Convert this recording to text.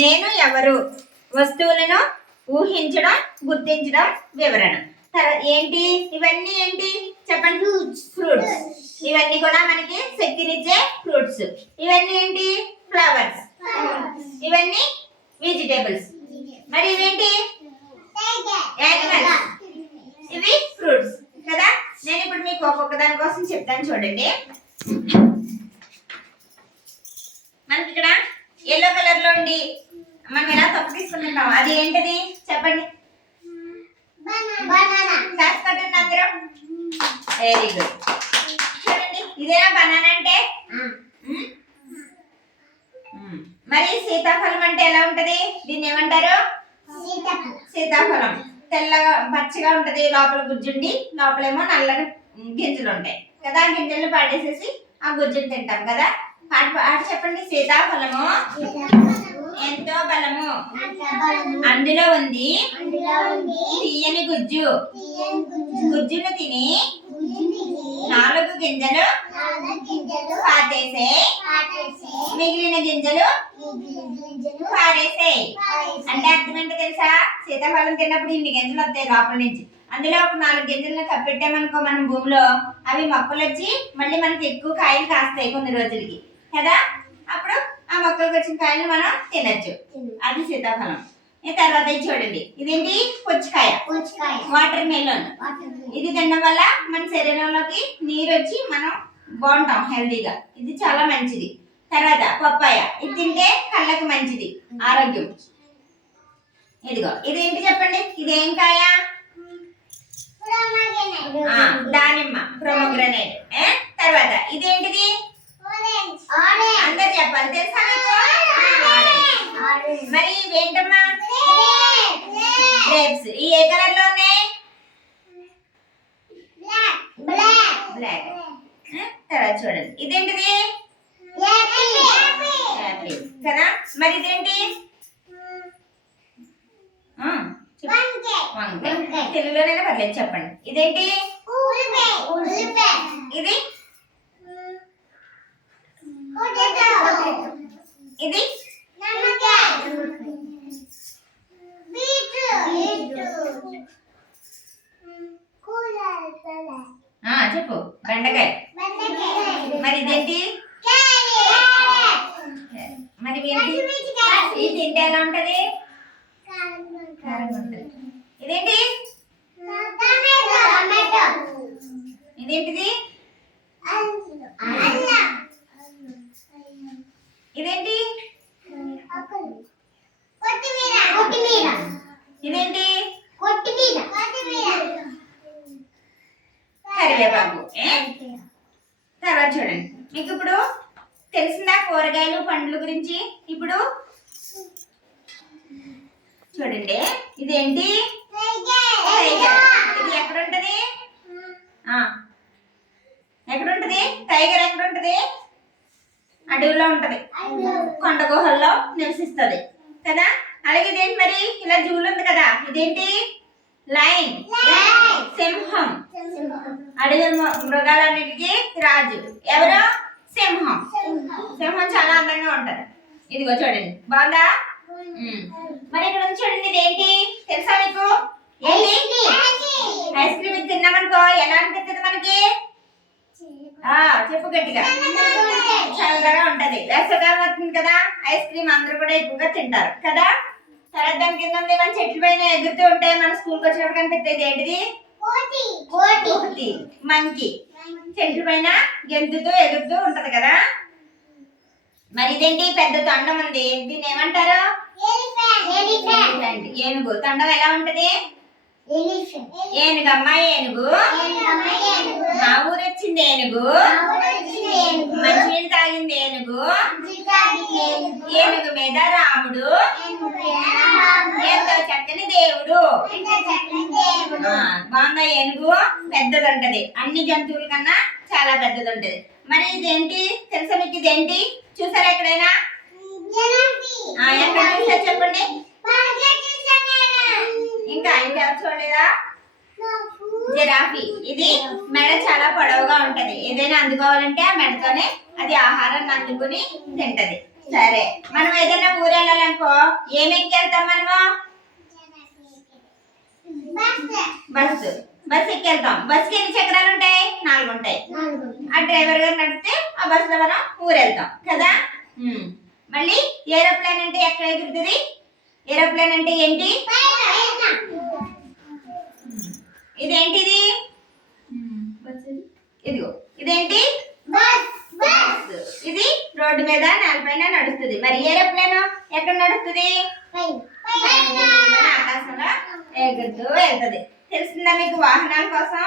నేను ఎవరు, వస్తువులను ఊహించడం, గుర్తించడం, వివరణ. ఏంటి ఇవన్నీ? ఏంటి చెప్పండి? ఫ్రూట్స్. ఇవన్నీ కూడా మనకి శక్తినిచ్చే ఫ్రూట్స్. ఇవన్నీ ఏంటి? ఫ్లవర్స్. ఇవన్నీ వెజిటేబుల్స్. మరి ఇవేంటి? యానిమల్స్. ఇవి ఫ్రూట్స్ కదా. నేను ఇప్పుడు మీకు ఒక్కొక్క దాని కోసం చెప్తాను చూడండి. మనకి ఇక్కడ ఎల్లో కలర్ లో ఉండి మనం ఎలా తప్పు తీసుకుంటుంటాం, అది ఏంటది చెప్పండి? క్లాస్ కట్టండి అందరూ. Very good. చూడండి, ఇదేనా బనానా అంటే? మరి సీతాఫలం అంటే ఎలా ఉంటది? దీన్ని ఏమంటారు? సీతాఫలం. తెల్లగా పచ్చగా ఉంటది, లోపల గుజ్జుండి లోపలేమో నల్లని గింజలు ఉంటాయి కదా. ఆ గింజలు పాడేసేసి ఆ గుజ్జుని తింటాం కదా. పాట చెప్పండి. సీతాఫలము ఎంతో బలము, అందులో ఉంది తీయని గుజ్జు. గుజ్జును తిని 4 గింజలు పాతేసే, మిగిలిన గింజలు పారేసే. అంటే అర్థం ఏంటో తెలుసా? సీతాఫలం తిన్నప్పుడు ఇన్ని గింజలు వస్తాయి లోపల నుంచి. అందులో ఒక 4 గింజలను కప్పెట్టామనుకో మనం భూమిలో, అవి మొక్కలు వచ్చి మళ్ళీ మనకి ఎక్కువ కాయలు కాస్తాయి కొన్ని రోజులకి కదా. అప్పుడు ఆ మొక్కలకు వచ్చిన కాయలు మనం తినచ్చు. అది సీతాఫలం. తర్వాత ఇది చూడండి, ఇదేంటి? పుచ్చకాయ, వాటర్ మెలోన్. ఇది తినడం వల్ల మన శరీరంలోకి నీరు వచ్చి మనం బాగుంటాం హెల్దీగా. ఇది చాలా మంచిది. తర్వాత పప్పాయ, ఇది తింటే కళ్ళకి మంచిది, ఆరోగ్యం. ఇదిగో ఇదేంటి చెప్పండి? ఇదేం కాయ? దానిమ్మ, ప్రొమోగ్రనేట్. తర్వాత ఇదేంటిది? అందరు చెప్పాలి, తెలుసా మీకు? మరి ఇవేంటమ్మా? గ్రేప్స్. ఈ ఏ కలర్ లో ఉన్నాయి? బ్లాక్. తర్వాత చూడండి, ఇదేంటిది? యాపిల్ కదా. మరి ఇదేంటి? వంకాయ. తెలుగులోనైనా పర్లేదు చెప్పండి. ఇదేంటి? ఇది ఇది చెప్పు. బెండకాయ. మరి ఇదేంటి? మరి ఇది తింటే ఎలా ఉంటది? ఇదేంటి? ఇదేంటిది? ఇదేంటి? ఇదేంటి? కరివేపాకు. తర్వాత చూడండి, మీకు ఇప్పుడు తెలిసిందా కూరగాయలు పండ్ల గురించి? ఇప్పుడు చూడండి, ఇదేంటి? ఇది ఎక్కడుంటది? ఎక్కడుంటది? టైగర్ ఎక్కడుంటది? అడవిలో ఉంటది, కొండ గుహల్లో నివసిస్తుంది కదా. అలాగే ఇదేంటి మరి? ఇలా జూలు ఉంది కదా, ఇదేంటి? లైన్, సింహం. అడవి మృగాలన్నిటికీ రాజు ఎవరు? సింహం. సింహం చాలా అందంగా ఉంటది. ఇదిగో చూడండి, బాగుందా? మరి ఇక్కడ చూడండి, ఇదేంటి తెలుసా మీకు? ఐస్ క్రీమ్ తిన్నామనుకో ఎలా అనిపిస్తుంది మనకి? చెప్పు గట్టిగా. చల్లగా ఉంటది, వేసవికాలం వస్తుంది కదా. ఐస్ క్రీమ్ అందరూ కూడా ఎక్కువగా తింటారు కదా. తర్వాత దాని కింద మన చెట్ల పైన ఎగురుతూ ఉంటాయి, మన స్కూల్కి వచ్చినప్పుడు కనిపిస్తుంది. ఏంటిది? కోతి. మంకీ. చెట్ల పైన గెంతుతూ ఎగురుతూ ఉంటది కదా. మరి ఇదేంటి? పెద్ద తొండం ఉంది, దీన్ని ఏమంటారు? ఏనుగు. తొండం ఎలా ఉంటది? ఏనుగమ్మా ఏనుగు. మా ఊరు వచ్చింది ఏనుగు, మంచినీళ్ళు తాగింది ఏనుగు, ఏనుగు మీద రాముడు, ఎంతో చక్కని దేవుడు. బాగుందా? ఏనుగు పెద్దది ఉంటది, అన్ని జంతువుల కన్నా చాలా పెద్దది ఉంటది. మరి ఇదేంటి తెలుసా మీకు? ఇదేంటి చూసారా ఎక్కడైనా? ఎక్కడ చూసారు చెప్పండి? ఇంకా ఇంకెవరు చూడలేదా? జిరాఫీ. ఇది మెడ చాలా పొడవుగా ఉంటది, ఏదైనా అందుకోవాలంటే ఆ మెడతోనే అది ఆహారాన్ని అందుకుని తింటది సరే, మనం ఏదైనా ఊరు వెళ్ళాలనుకో ఏమి ఎక్కెళ్తాం మనము? బస్సు. బస్సు ఎక్కెళ్తాం. బస్సుకి ఎన్ని చక్రాలు ఉంటాయి? 4 ఉంటాయి. ఆ డ్రైవర్ గారు నడిపితే ఆ బస్సులో మనం ఊరు వెళ్తాం కదా. మళ్ళీ ఏరోప్లేన్ అంటే ఎక్కడ ఎగురుతుంది? ఏరోప్లేన్ అంటే ఏంటి? ఇదేంటిది? ఇదిగో ఇదేంటి? ఇది రోడ్డు మీద నేలపైన నడుస్తుంది. మరి ఏరోప్లేన్ ఎక్కడ నడుస్తుంది? ఆకాశంలో ఎగురుతూ వెళ్తుంది. తెలుస్తుందా మీకు వాహనాల కోసం?